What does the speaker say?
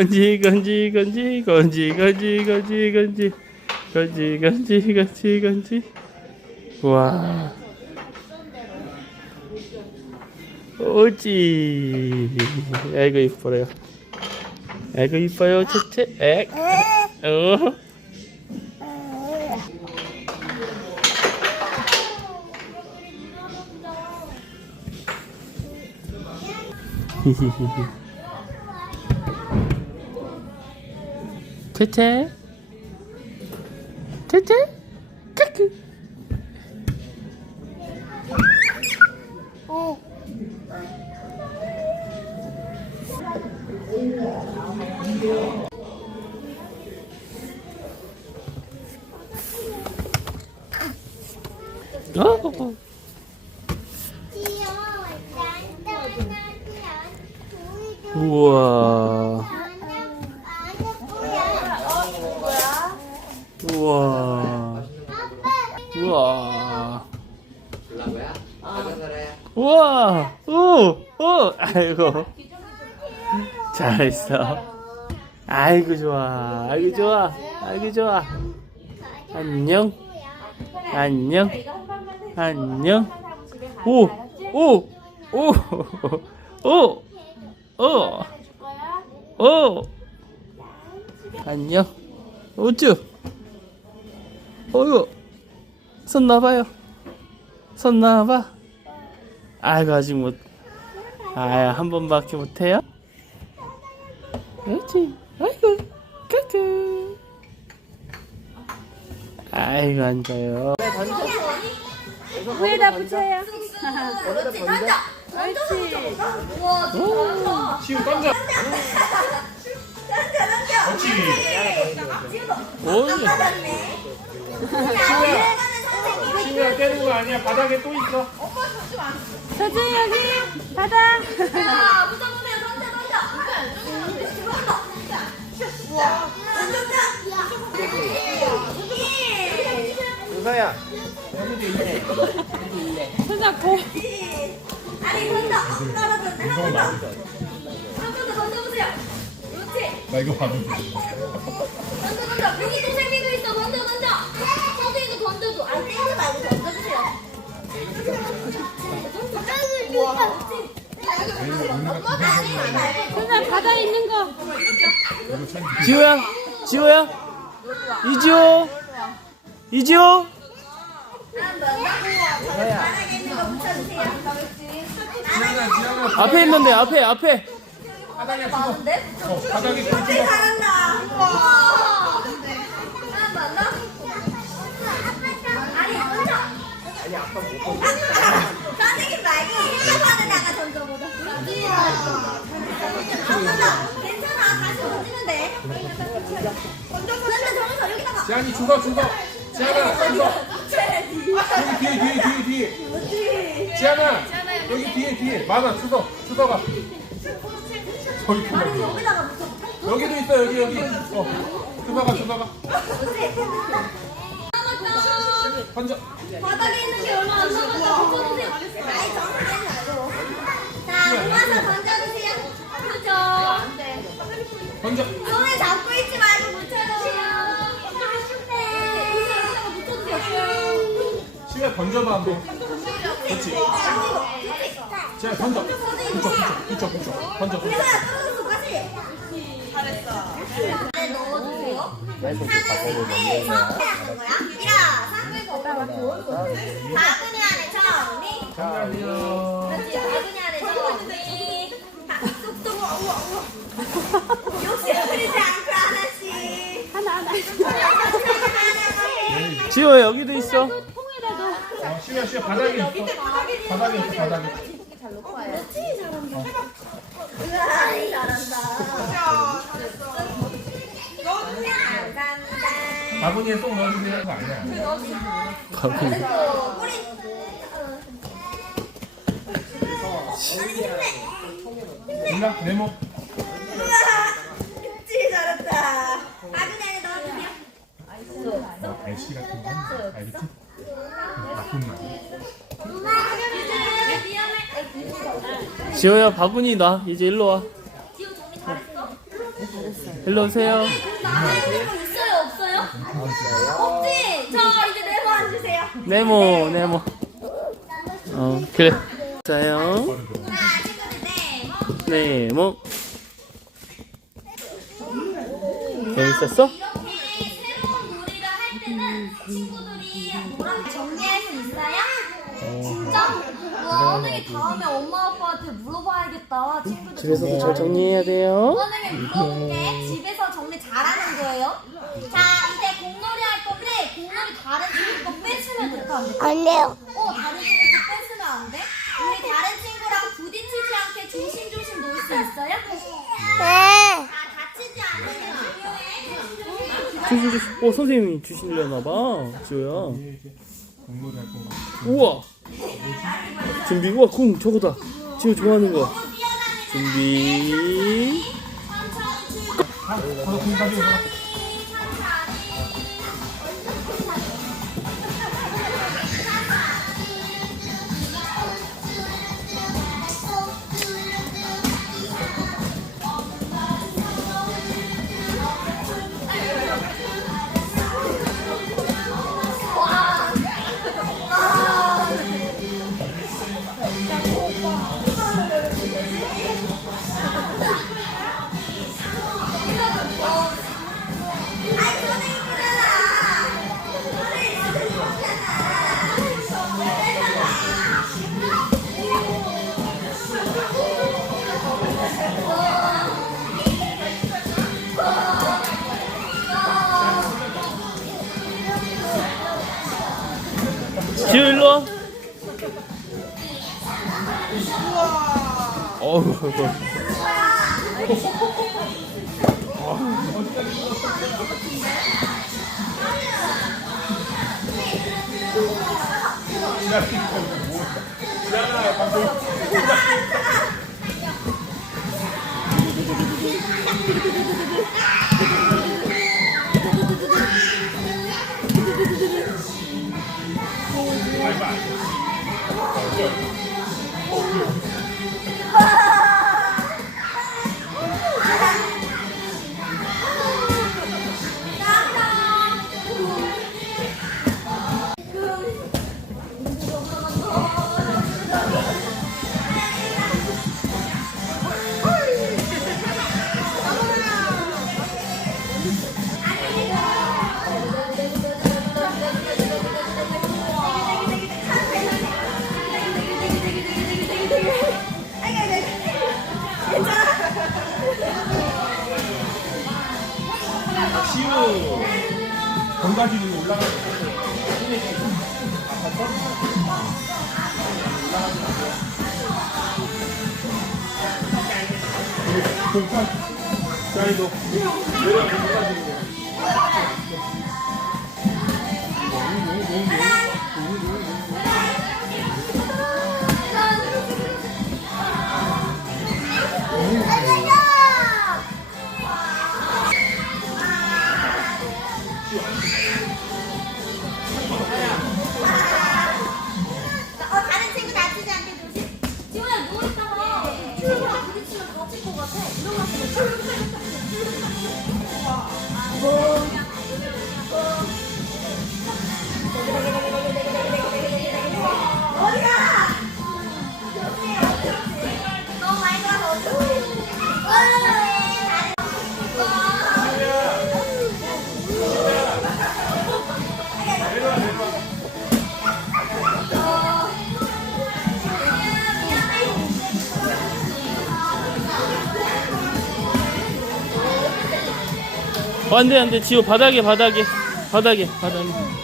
건지 건지 건지 건지 건지 건지 건지 건지 건지 건지 건지 와 오지 아이고 이뻐요 아이고 이뻐요 채채 액 어. 히히히히 퇴퇴. 퇴퇴? 크크 어. 어? 우와. 우와. 우와. 우와. 오 오 아이고. 잘했어. 아이고 좋아. 아이고 좋아. 아이고 좋아. 안녕. 안녕. 안녕. 오 오 오 오 오 오 안녕. 우쭈 어이구 손 놔봐요. 손 놔봐. 아이고 아직 못 아유 한 번밖에 못해요? 그렇지. 아이고 까끄 아이고 앉아요. 위에다 붙여요. 옳지. 지금 던져. 그렇지. 오 신우야 신우야 때리는 거 아니야? 바닥에 또 있어. 서준이 여기 받아. 은서야. 서준아 고. 나 이거 봤는데 던져 던져. 여기 또 생기고 있어 던져 던져. 손잡 바다에 있는 거. 지호야 지호야 이지호 이지호 앞에 있는데 앞에 앞에 바닥에 두고. 어, 바닥에? 아니 아까 못 던져 던지기 말고 생각하다가 던져보자 한번더 괜찮아 다시 던지면 돼 여기다가 지한이 죽어 죽어. 죽어. 여기 뒤에 뒤에 뒤에 뒤에. 지한아 여기 뒤에 뒤에 많아 주워 주워가. 저기. 아니 여기다가 붙여 여기도 있어 여기 여기. 어. 주워가 주워가. 던져. 바닥에 있는 게 얼마 안 남았다 던져주세요 아이 정말 모아서 던져주세요 안돼 던져. 손에 잡고 있지 말고 붙여주세요 시야 던져봐 한번. 그렇지. 지한 던져. 붙여 붙여 붙여 붙여. 던져 던져. 하는 때 처음에 하는 거야 일어서 바구니 안에 정리 안 욕심 부리지 않고 하나씩 하나 하나. 하나씩 지호야 여기도 있어 통에다 넣어. 어, 시야 시야 바닥에 있어. 바닥에 있어 바닥에. 잘한다 바구니에 쏙 넣어주세요. 그거 아니야. 바구니 또 우리 몰라 네모. 우와 그치 잘한다 바구니 안에 넣어주세요 날씨 같은 거 알겠지? 나쁜 말. 지호야 바구니 놔 이제 일로 와? 일로 오세요. 거 있어요 없어요? 없지? 자 이제 네모 앉으세요 네모, 네모. 어, 그래. 자요. 네모 네모. 재밌었어? 선생님 다음에 엄마 아빠한테 물어봐야겠다 친구들 집에서도 잘 정리해야 돼요. 선생님 물어볼게 집에서 정리 잘하는 거예요? 자 이제 공놀이 할 건데 공놀이 다른 친구 거 뺏으면 될까 안 될까? 안 돼요. 어 다른 친구 거 뺏으면 안 돼? 우리 다른 친구랑 부딪히지 않게 조심조심 놀 수 있어요? 주신 주신. 어 선생님이 주시려나 봐. 지호야. 우와. 준비. 우와 공 저거다. 지호 좋아하는 거. 준비. 천천히 가서 공 가지고 지호 일로 와. 어우. 지우. 가지고 올라가. 공간 자이도 내려 공 가지고. 어, 안 돼 안 돼 지호 바닥에 바닥에 바닥에 바닥에.